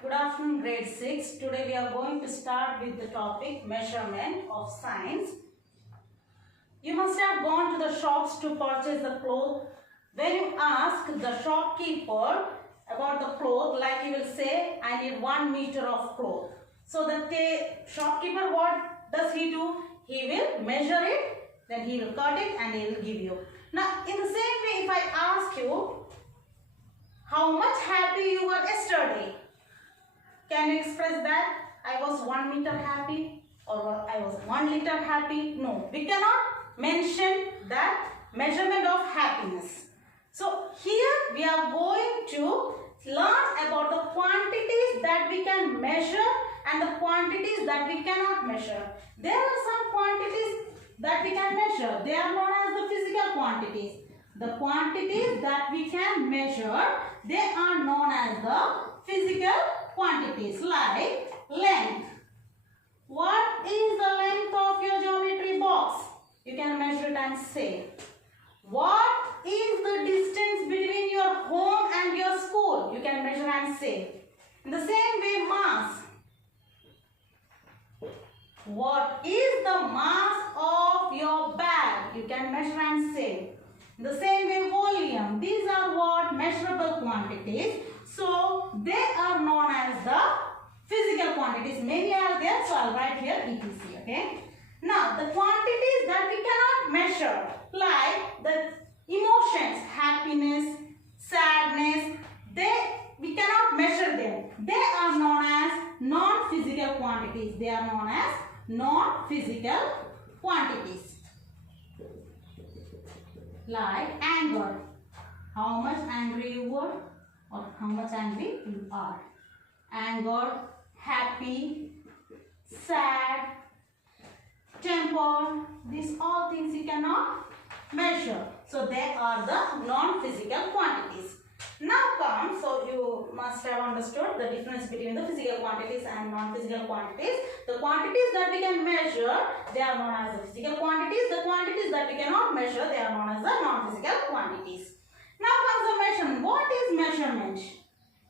Good afternoon, grade 6. Today we are going to start with the topic measurement of science. You must have gone to the shops to purchase the clothes. When you ask the shopkeeper about the cloth, like he will say, I need 1 meter of cloth. So the shopkeeper, what does he do? He will measure it, then he will cut it and he will give you. Now, in the same way, if I ask you, how much happy you were yesterday? Can you express that? I was 1 meter happy or I was 1 liter happy? No, we cannot mention that measurement of happiness. So here we are going to learn about the quantities that we can measure and the quantities that we cannot measure. There are some quantities that we can measure. They are known as the physical quantities. The quantities that we can measure, they are known as the physical quantities, like length. What is the length of your geometry box? You can measure it and say. What is the distance between your home and your school? You can measure and say. In the same way, mass. What is the mass of your bag? You can measure and say. In the same way, volume. These are what? Measurable quantities. So, they are known as the physical quantities. Many are there, so I'll write here EPC, okay? Now, the quantities that we cannot measure, like the emotions, happiness, sadness, we cannot measure them. They are known as non-physical quantities. They are known as non-physical quantities. Like anger. How much angry you were or how much angry you are. Anger, happy, sad, temper. These all things you cannot measure. So they are the non-physical quantities. Now come, so you must have understood the difference between the physical quantities and non-physical quantities. The quantities that we can measure, they are known as the physical quantities. The quantities that we cannot measure, they are known as the non-physical quantities. Now comes the measurement. What is measurement?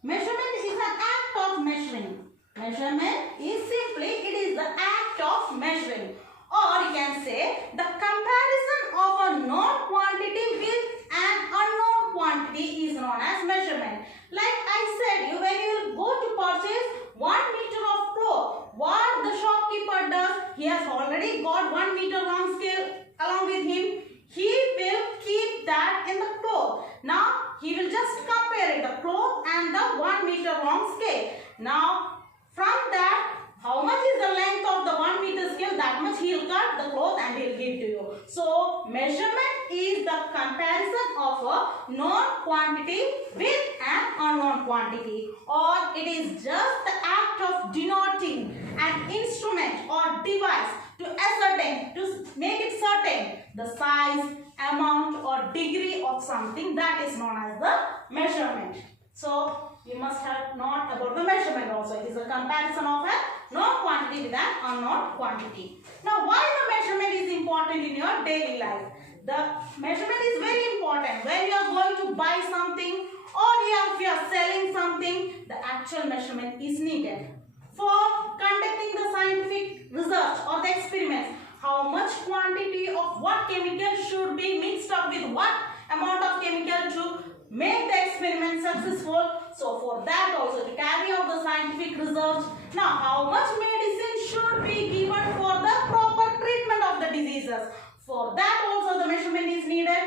Measurement is an act of measuring. Measurement is simply, it is the act of measuring. Or you can say, the comparison of a known quantity with an unknown quantity is known as measurement. Like I said, when you will go to purchase 1 meter of cloth, what the shopkeeper does, he has already got 1 meter long scale along with him. He will keep that in the cloth. Now, he will just compare it, the cloth and the 1 meter long scale. Now, from that, how much is the length of the 1 meter scale, that much he will cut the cloth and he will give to you. So, measurement is the comparison of a known quantity with an unknown quantity, or it is just the act of denoting an instrument or device to ascertain, to make it certain the size, amount or degree of something, that is known as the measurement. So, you must have known about the measurement also. It is a comparison of a known quantity with an unknown quantity. Now, why the measurement is important in your daily life? The measurement is very important. When you are going to buy something or if you are selling something, the actual measurement is needed. For conducting the scientific research or the experiments, how much quantity of what chemical should be mixed up with what amount of chemical to make the experiment successful. So for that also, to carry out the scientific research. Now, how much medicine should be given for the proper treatment of the diseases. For that also the measurement is needed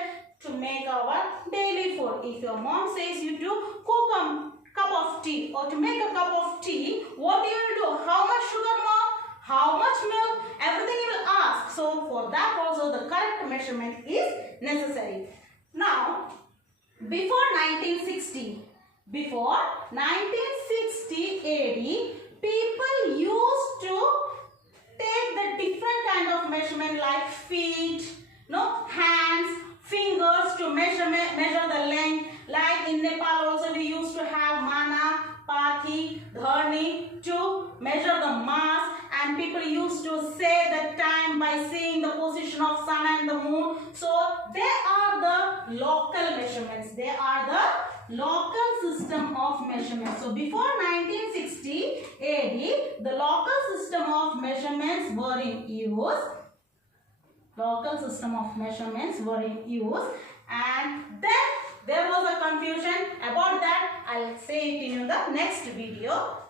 to make our daily food. If your mom says you to cook a cup of tea or to make a cup of tea, what you will do? How much sugar, mom? How much milk? Everything you will ask. So for that also the correct measurement is necessary. Now, before 1960 AD, people used to take the different kind of measurement like feet, hands, fingers to measure the length. Like in Nepal also we used to have mana, pathi, dharni to measure the mass, and people used to say the time by seeing the position of sun and the moon. So they are the local measurements. They are the local system of measurement. So before 1960 the local system of measurements were in use. Local system of measurements were in use, and then there was a confusion about that. I'll say it in the next video.